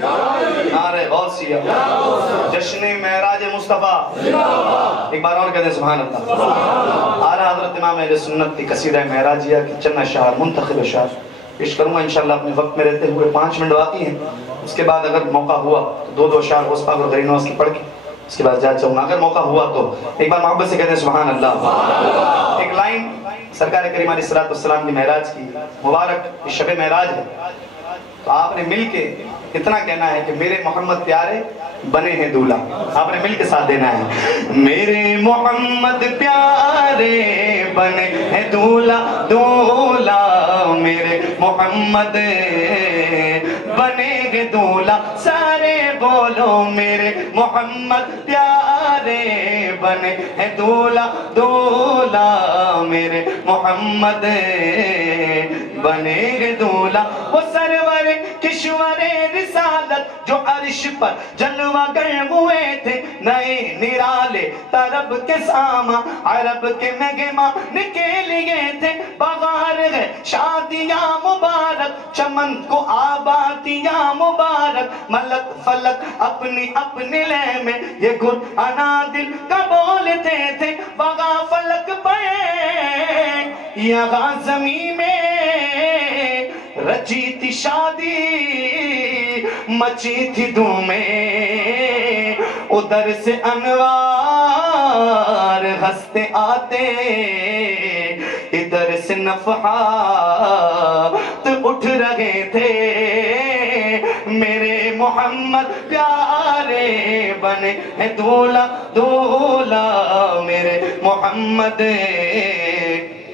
نعرہ غوثیہ، جشن معراج مصطفیٰ، ایک بار اور کہتے ہیں سبحان اللہ۔ اعلیٰ حضرت امام اہل سنت کی قصیدہ معراجیہ کی چند اشعار، منتخب اشعار پیش کروں گا انشاءاللہ اپنے وقت میں رہتے ہوئے۔ 5 منٹ باقی ہیں، اس کے بعد اگر موقع ہوا تو 2 اشعار غوث پاک اور غریب نواز کی پڑھ کے اس کے بعد جاتا ہوں، اگر موقع ہوا تو ایک بار محبت سے کہتے ہیں سبحان اللہ۔ ایک لائن سرکار کریم علیہ السلام کی معراج کی مبارک شب معراج ہے، تو آپ نے مل کے اتنا کہنا ہے کہ میرے محمد پیارے بنے ہیں دولہا، آپ نے مل کے ساتھ دینا ہے، میرے محمد پیارے بنے ہیں دولہا دولہا، میرے محمد بنے گے دولہا، سارے بولو میرے محمد پیارے بنے ہیں دولہا دولہا، میرے محمد بنے گے دولہا، وہ سرور کشور رسالت جو عرش پر جلوہ گر ہوئے تھے، نئے نرالے طرب کے ساما عرب کے مگما نکلیے تھے، بغار ہے شادیاں مبارک چمن کو آبادیاں مبارک، ملک فلک اپنی اپنی لے میں یہ گر انا دل کا بولتے تھے، بغا فلک پہ یہاں زمین میں رچی تھی شادی، مچی تھی دھومیں، ادھر سے انوار ہنستے آتے، ادھر سے نفحات اٹھ رہے تھے، میرے محمد پیارے بنے ہیں دولہا دولہا، میرے محمد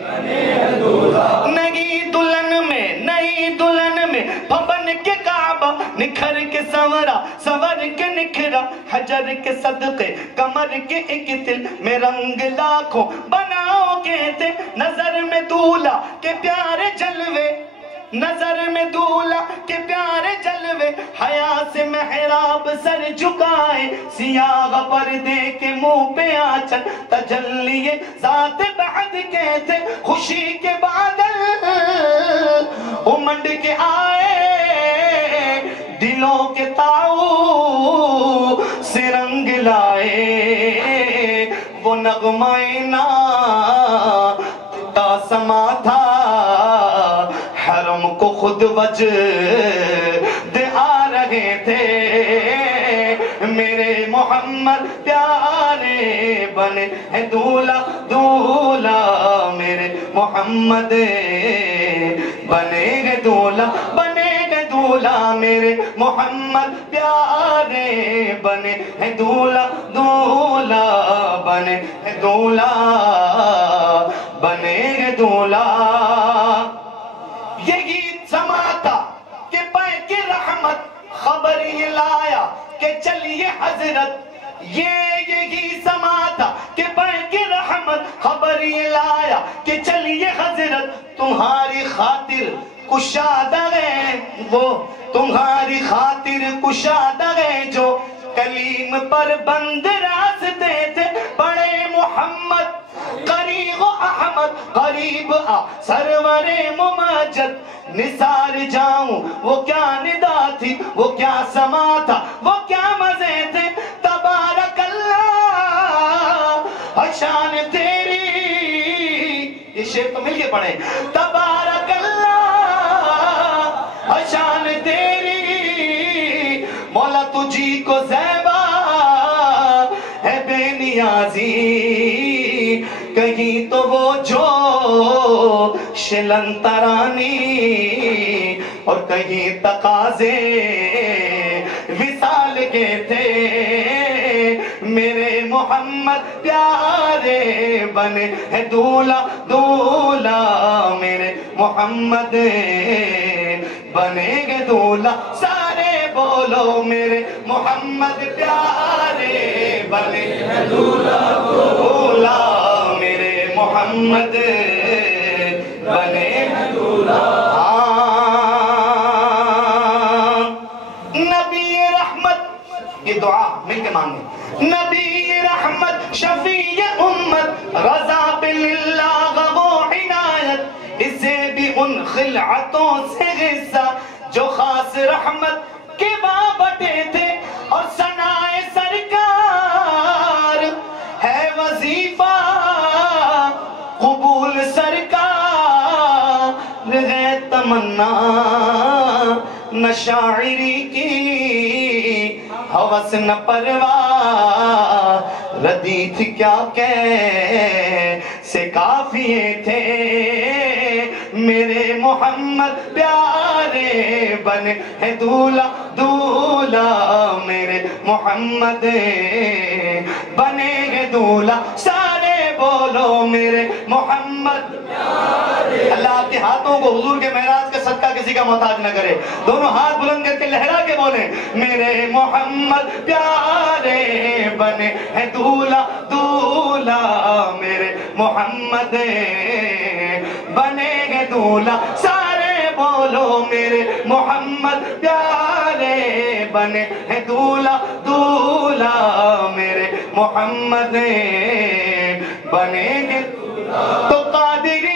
بنے ہیں دولہا، نئی دلہن میں نئی دلہن میں بھون کے کعبہ نکھر کے سورا سور کے نکھرا، حجر کے صدقے کمر کے ایک دل میں رنگ لاکھوں بناؤ کے تھے، نظر میں دولہا کے پیارے جلوے، نظر میں دولہا کے پیارے جلوے، حیا سے محراب سر جھکائے، سیاہ پردے کے منہ پہ آنچل تجلی ذات بعد کے تھے، خوشی کے بادل امنڈ کے آئے، دلوں کے تاؤ سے رنگ لائے، وہ نغمہ نات سما تھا، حرم کو خود وجد آ رہے تھے، میرے محمد پیارے بنے ہیں دولہا دولہا، میرے محمد بنے گے دولہا بنے گے دولہا، میرے محمد پیارے بنے ہیں دولہا دولہا، بنے ہیں دولہا بنے گے دولہا۔ یہ گیت سما تھا کہ پے کی رحمت خبر یہ لایا کہ چلیے حضرت، یہ سما تھا کہ پے کی رحمت خبر یہ لایا کہ چلیے حضرت، تمہاری خاطر کشادہ ہے وہ، تمہاری خاطر کشادہ ہے جو کلیم پر بند راستے تھے، بڑے محمد قریب احمد قریب آ سرور ممجد، نثار جاؤں وہ کیا ندا تھی، وہ کیا سما تھا، وہ کیا مزے تھے، تبارک اللہ شان تیری، یہ شعر تو مل کے پڑھیں، تبارک اللہ شان تیری، مولا تجھی کو زیبا ہے بے نیازی، کہیں تو وہ جو شلن ترانی، اور کہیں تقاضے وصال کے تھے، میرے محمد پیارے بنے ہیں دولہا دولہا، میرے محمد بنے گے دولہا، سارے بولو میرے محمد پیارے بنے ہیں دولہا دولہا، میرے محمد بنے ہیں دولہا۔ نبی رحمت، یہ دعا مل کے مانگے، نبی رحمت شفیع امت رضا باللہ و عنایت، اسے بھی ان خلعتوں سے غصہ جو خاص رحمت کے بابا تمنا نہ شاعری کی ہوس نہ پرواہ ردیف کیا کیسے کافیے تھے میرے محمد پیارے بنے ہیں دولہ دولہ میرے محمد بنے ہیں دولہ سارے بولو میرے محمد اللہ آپ کے ہاتھوں کو حضور کے معراج کا صدقہ کسی کا محتاج نہ کرے دونوں ہاتھ بلند کر کے لہرا کے بولیں میرے محمد پیارے بنے ہیں دولہ دولہ میرے محمد بنے ہیں دولہ سارے بولو میرے محمد پیارے بنے ہیں دولہ دولہ میرے محمد بنے ہیں تو قادری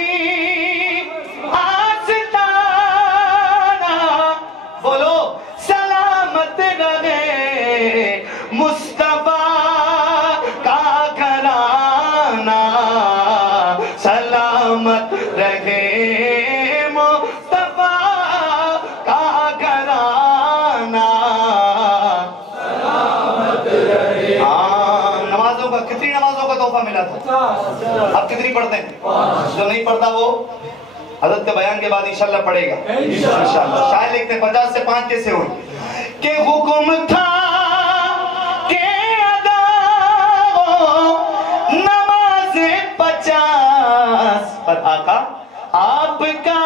آستانہ بولو سلامت رہے مصطفیٰ کا گھرانہ سلامت رہے مصطفیٰ کا گھرانہ سلامت رہے نمازوں کا کتنی نمازوں کا تحفہ ملا تھا آپ کتنی پڑھتے ہیں جو نہیں پڑھتا وہ حضرت کے بیان کے بعد انشاءاللہ پڑھے گا انشاءاللہ شاید لکھتے ہیں 50 سے 5 کیسے ہوئی کہ حکم تھا کہ ادا ہو نماز 50 پر آقا آپ کا